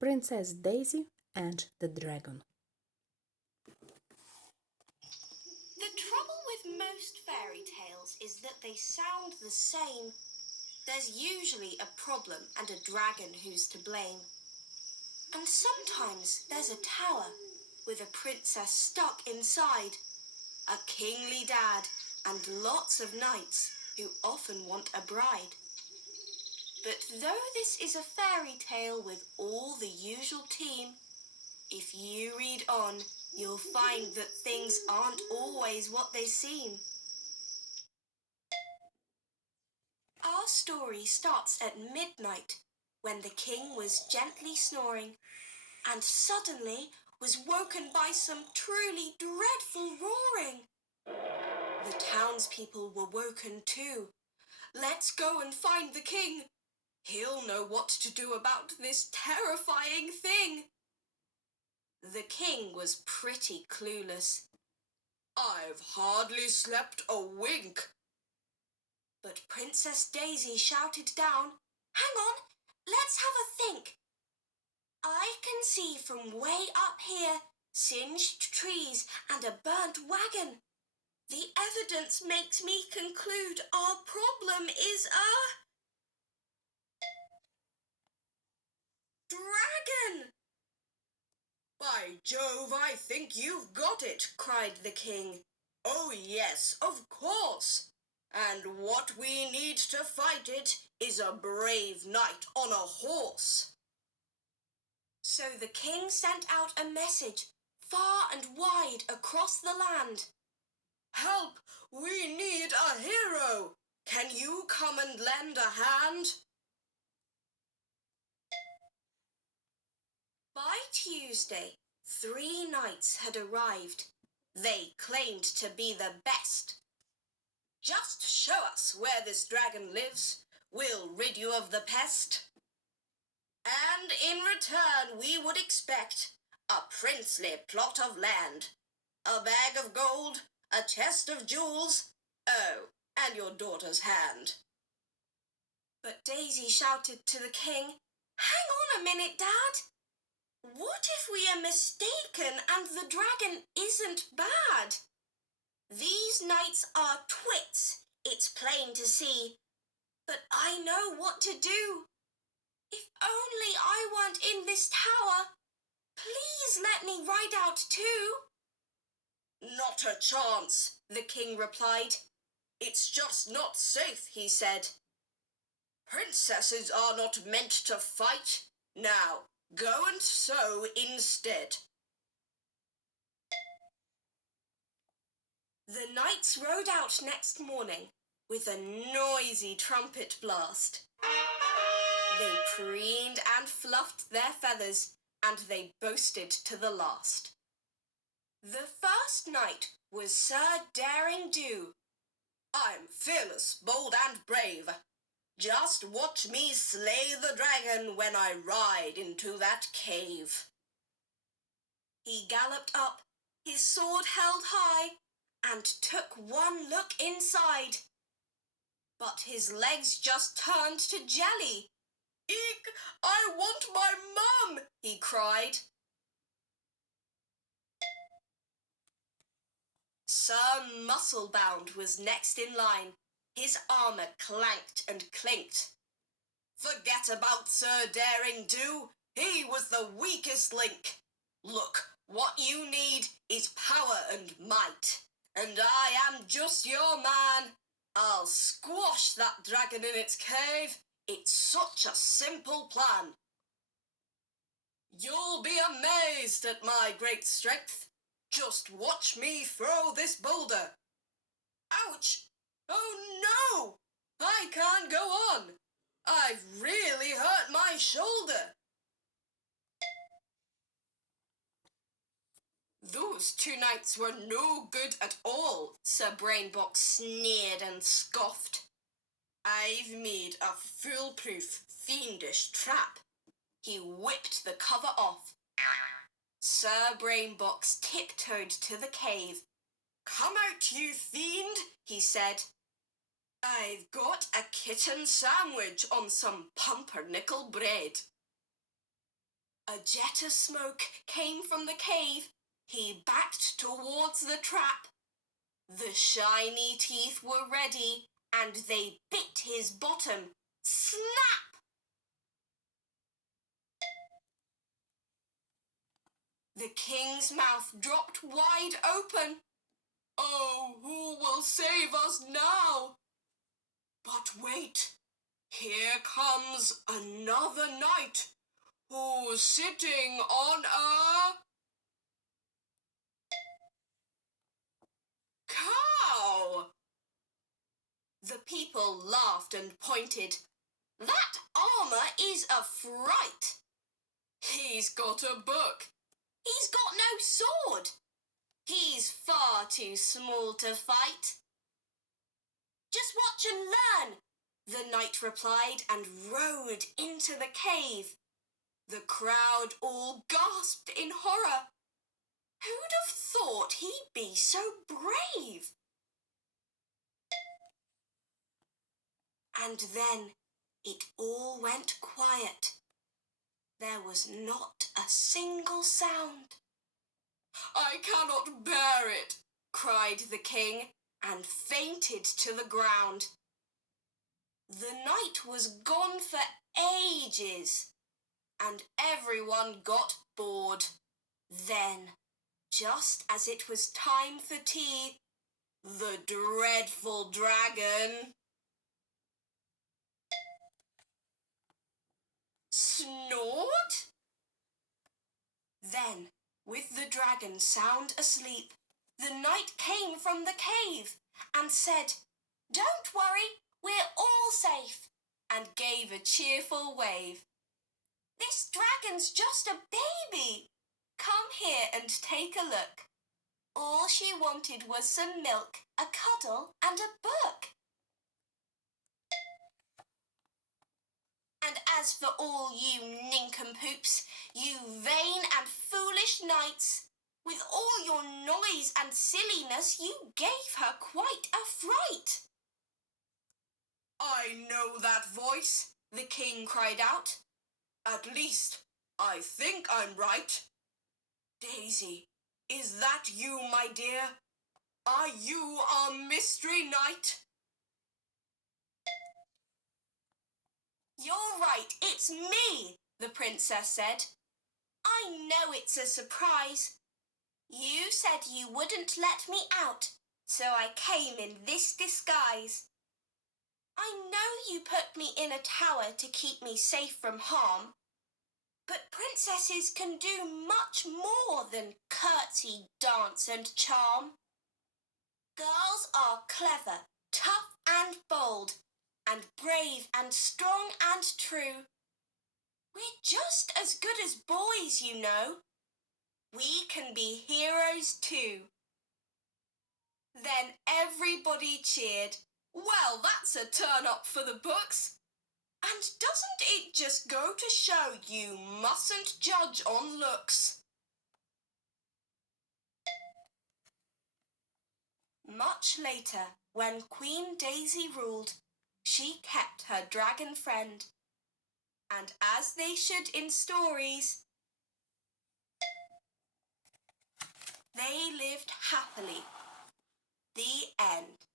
Princess Daisy and the Dragon. The trouble with most fairy tales is that they sound the same. There's usually a problem and a dragon who's to blame. And sometimes there's a tower with a princess stuck inside, a kingly dad, and lots of knights who often want a bride. But though this is a fairy tale with all the usual team, if you read on, you'll find that things aren't always what they seem. Our story starts at midnight, when the king was gently snoring, and suddenly was woken by some truly dreadful roaring. The townspeople were woken too. "Let's go and find the king. He'll know what to do about this terrifying thing." The king was pretty clueless. "I've hardly slept a wink." But Princess Daisy shouted down, "Hang on, let's have a think. I can see from way up here singed trees and a burnt wagon. The evidence makes me conclude our problem is a dragon." "By Jove, I think you've got it," cried the king. "Oh yes, of course. And what we need to fight it is a brave knight on a horse." So the king sent out a message far and wide across the land. "Help! We need a hero! Can you come and lend a hand?" By Tuesday, 3 knights had arrived. They claimed to be the best. "Just show us where this dragon lives. We'll rid you of the pest. And in return we would expect a princely plot of land, a bag of gold, a chest of jewels, oh, and your daughter's hand." But Daisy shouted to the king, "Hang on a minute, Dad. What if we are mistaken and the dragon isn't bad? These knights are twits, it's plain to see. But I know what to do. If only I weren't in this tower. Please let me ride out too." "Not a chance," the king replied. "It's just not safe," he said. "Princesses are not meant to fight. Now, go and sew instead." The knights rode out next morning with a noisy trumpet blast. They preened and fluffed their feathers, and they boasted to the last. The first knight was Sir Daring-Do. "I'm fearless, bold and brave. Just watch me slay the dragon when I ride into that cave." He galloped up, his sword held high, and took one look inside. But his legs just turned to jelly. "Eek! I want my mum!" he cried. Sir Musclebound was next in line. His armour clanked and clinked. "Forget about Sir Daring-Do. He was the weakest link. Look, what you need is power and might. And I am just your man. I'll squash that dragon in its cave. It's such a simple plan. You'll be amazed at my great strength. Just watch me throw this boulder." "Ouch! Oh no! I can't go on. I've really hurt my shoulder." "Those 2 knights were no good at all," Sir Brainbox sneered and scoffed. "I've made a foolproof, fiendish trap." He whipped the cover off. Sir Brainbox tiptoed to the cave. "Come out, you fiend," he said. "I've got a kitten sandwich on some pumpernickel bread." A jet of smoke came from the cave. He backed towards the trap. The shiny teeth were ready, and they bit his bottom. Snap! The king's mouth dropped wide open. Oh, who will save us now? But wait, here comes another knight who's sitting on a cow. The people laughed and pointed. That armour is a fright. He's got a book. He's got no sword. He's far too small to fight. Just watch and learn, the knight replied and rode into the cave. The crowd all gasped in horror. Who'd have thought he'd be so brave? And then it all went quiet. There was not a single sound. I cannot bear it, cried the king, and fainted to the ground. The night was gone for ages, and everyone got bored. Then, just as it was time for tea, the dreadful dragon snored. Then, with the dragon sound asleep, the knight came from the cave and said, Don't worry, we're all safe, and gave a cheerful wave. This dragon's just a baby. Come here and take a look. All she wanted was some milk, a cuddle, and a book. And as for all you nincompoops, you vain and foolish knights, with all your noise and silliness, you gave her quite a fright. I know that voice, the king cried out. At least, I think I'm right. Daisy, is that you, my dear? Are you our mystery knight? You're right, it's me, the princess said. I know it's a surprise. You said you wouldn't let me out, so I came in this disguise. I know you put me in a tower to keep me safe from harm, but princesses can do much more than curtsy, dance and charm. Girls are clever, tough and bold, and brave and strong and true. We're just as good as boys, you know. We can be heroes too. Then everybody cheered. Well, that's a turn up for the books. And doesn't it just go to show you mustn't judge on looks? Much later, when Queen Daisy ruled, she kept her dragon friend. And as they should in stories, they lived happily. The end.